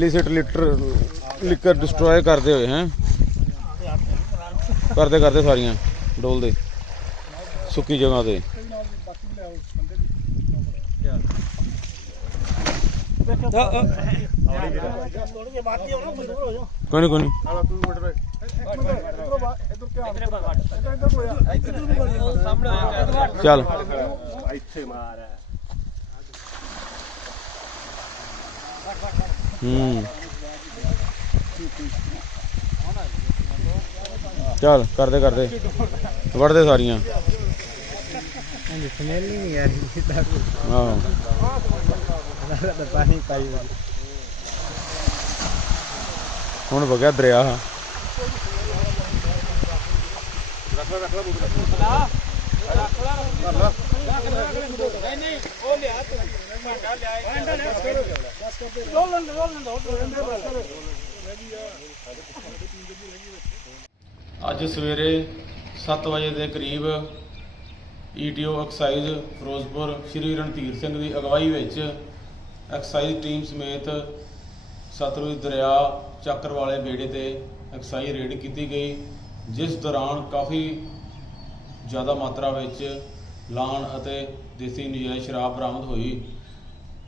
Illicit litre liquor destroy ਕਰਦੇ ਹੋਏ ਹੈ ਕਰਦੇ ਕਰਦੇ ਸਾਰੀਆਂ ਡੋਲਦੇ ਸੁੱਕੀ ਜਗ੍ਹਾ ਤੇ ਕੋਈ ਨਹੀਂ ਕੋਈ ਨਹੀਂ ਚੱਲ ਇੱਥੇ ਮਾਰ ਹੈ ਹੂੰ ਚੱਲ ਕਰਦੇ ਕਰਦੇ। ਵੜਦੇ ਸਾਰੀਆਂ। ਸਮੈਲ ਹੀ ਨਹੀਂ ਆ ਰਹੀ ਤਾਂ। ਆਹੋ। ਤਾਂ ਪਾਣੀ ਪਾਈ। ਹੁਣ ਵਗਿਆ ਦਰਿਆ ਅੱਜ ਸਵੇਰੇ 7 ਵਜੇ ਦੇ ਕਰੀਬ ਈਟੀਓ ਐਕਸਾਈਜ਼ ਫਿਰੋਜ਼ਪੁਰ ਸ਼੍ਰੀ ਰਣਧੀਰ ਸਿੰਘ ਦੀ ਅਗਵਾਈ ਵਿੱਚ ਐਕਸਾਈਜ਼ ਟੀਮ ਸਮੇਤ ਸਤਲੁਜ ਦਰਿਆ ਚੱਕਰ ਵਾਲੇ ਬੇੜੇ ਤੇ ਐਕਸਾਈਜ਼ ਰੇਡ ਕੀਤੀ ਗਈ, ਜਿਸ ਦੌਰਾਨ ਕਾਫੀ ਜ਼ਿਆਦਾ ਮਾਤਰਾ ਵਿੱਚ ਲਾਹਣ ਅਤੇ ਦੇਸੀ ਨਜਾਇਜ਼ ਸ਼ਰਾਬ ਬਰਾਮਦ ਹੋਈ।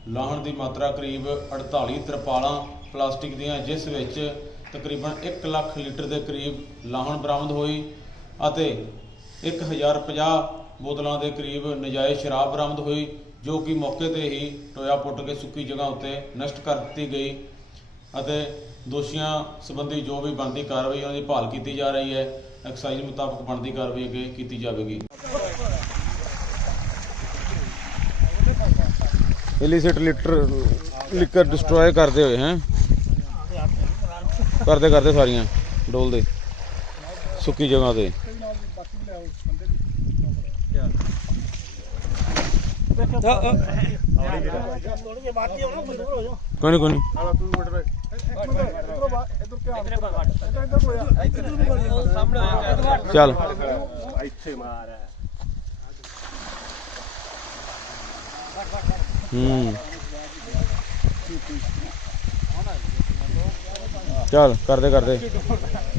ਲਾਹਣ ਦੀ ਮਾਤਰਾ ਕਰੀਬ 48 ਤਰਪਾਲਾਂ ਪਲਾਸਟਿਕ ਦੀਆਂ, ਜਿਸ ਵਿੱਚ ਤਕਰੀਬਨ 1 ਲੱਖ ਲੀਟਰ ਦੇ ਕਰੀਬ ਲਾਹਣ ਬਰਾਮਦ ਹੋਈ ਅਤੇ 1050 ਬੋਤਲਾਂ ਦੇ ਕਰੀਬ ਨਜਾਇਜ਼ ਸ਼ਰਾਬ ਬਰਾਮਦ ਹੋਈ, ਜੋ ਕਿ ਮੌਕੇ ਤੇ ਹੀ ਟੋਇਆ ਪੁੱਟ ਕੇ ਸੁੱਕੀ ਜਗ੍ਹਾ ਉੱਤੇ ਨਸ਼ਟ ਕਰ ਦਿੱਤੀ ਗਈ ਅਤੇ ਦੋਸ਼ੀਆਂ ਸੰਬੰਧੀ ਜੋ ਵੀ ਬਣਦੀ ਕਾਰਵਾਈ ਉਹਨਾਂ ਦੀ ਭਾਲ ਕੀਤੀ ਜਾ ਰਹੀ ਹੈ। ਐਕਸਾਈਜ਼ ਮੁਤਾਬਕ ਬਣਦੀ ਕਾਰਵਾਈ ਅੱਗੇ ਕੀਤੀ ਜਾਵੇਗੀ। ਇਲਿਸਿਟ ਲਿਟਰ ਲਿਕਰ ਡਿਸਟਰੋਏ ਕਰਦੇ ਹੋਏ ਹੈ? ਕਰਦੇ ਕਰਦੇ ਸਾਰੀਆਂ ਡੋਲਦੇ ਸੁੱਕੀ ਜਗ੍ਹਾ ਤੇ। ਕੋਈ ਨਹੀਂ ਕੋਈ ਨਹੀਂ ਚੱਲ। ਇੱਥੇ ਮਾਰ ਹੂੰ। ਚੱਲ, ਕਰਦੇ ਕਰਦੇ।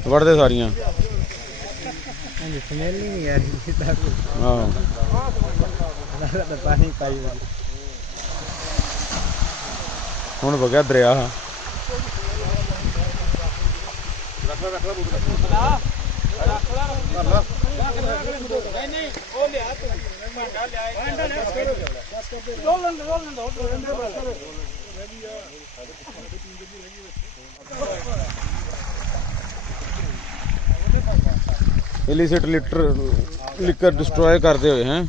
ਵੜਦੇ ਸਾਰੀਆਂ। ਹਾਂਜੀ ਸਮੈਲ ਹੀ ਨਹੀਂ ਆ ਰਹੀ ਤਾਂ ਆਹੋ। ਪਾਣੀ ਪਾਈ ਹੁਣ ਵਗਿਆ ਦਰਿਆ इलिसिट लिटर लिकर डिस्ट्रॉय करते हुए हैं।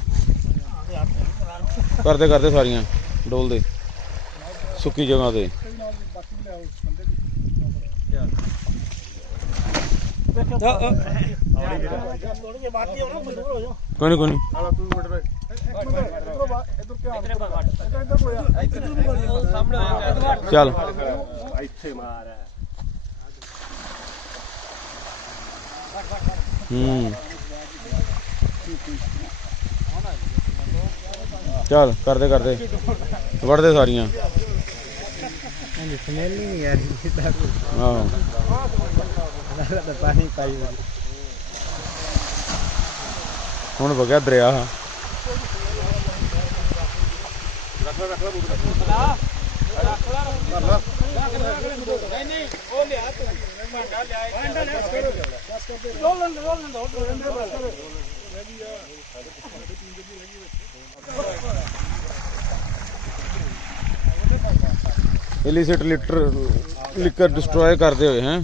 करते करते सारियाँ डोलते सुक्की जगह से ਕੋਈ ਨਹੀਂ ਕੋਈ ਨਹੀਂ ਚੱਲ। ਇੱਥੇ ਮਾਰ ਹੈ। ਹੂੰ ਚੱਲ ਕਰਦੇ ਕਰਦੇ। ਵੜਦੇ ਸਾਰੀਆਂ। ਹਾਂਜੀ ਸਮੈਲ ਨਹੀਂ ਆ ਰਹੀ। ਤਾਂ ਆਹੋ। ਪਾਣੀ ਪਾਈ ਹੋਈ। ਹੁਣ ਵਗਿਆ ਦਰਿਆ ਇਲਿਸਿਟ ਲਿਟਰ ਲਿਕਰ ਡਿਸਟਰੋਏ ਕਰਦੇ ਹੋਏ ਹੈ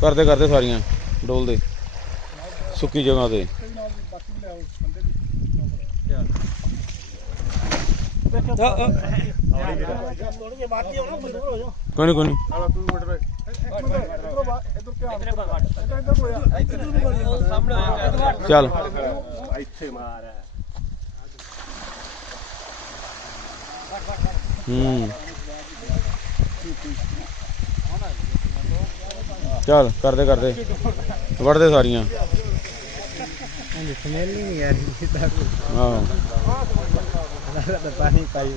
ਕਰਦੇ ਕਰਦੇ ਸਾਰੀਆਂ ਡੋਲਦੇ ਸੁੱਕੀ ਜਗ੍ਹਾ ਤੇ ਕੋਈ ਨਹੀਂ ਕੋਈ ਨਹੀਂ ਚੱਲ ਇੱਥੇ ਮਾਰ ਹੈ ਹੂੰ ਚੱਲ ਕਰਦੇ ਕਰਦੇ। ਵੜਦੇ ਸਾਰੀਆਂ। ਹਾਂਜੀ ਸਮੈਲ ਨਹੀਂ ਆ ਰਹੀ ਤਾਂ। ਆਹੋ। ਪਾਣੀ ਪਾਈ।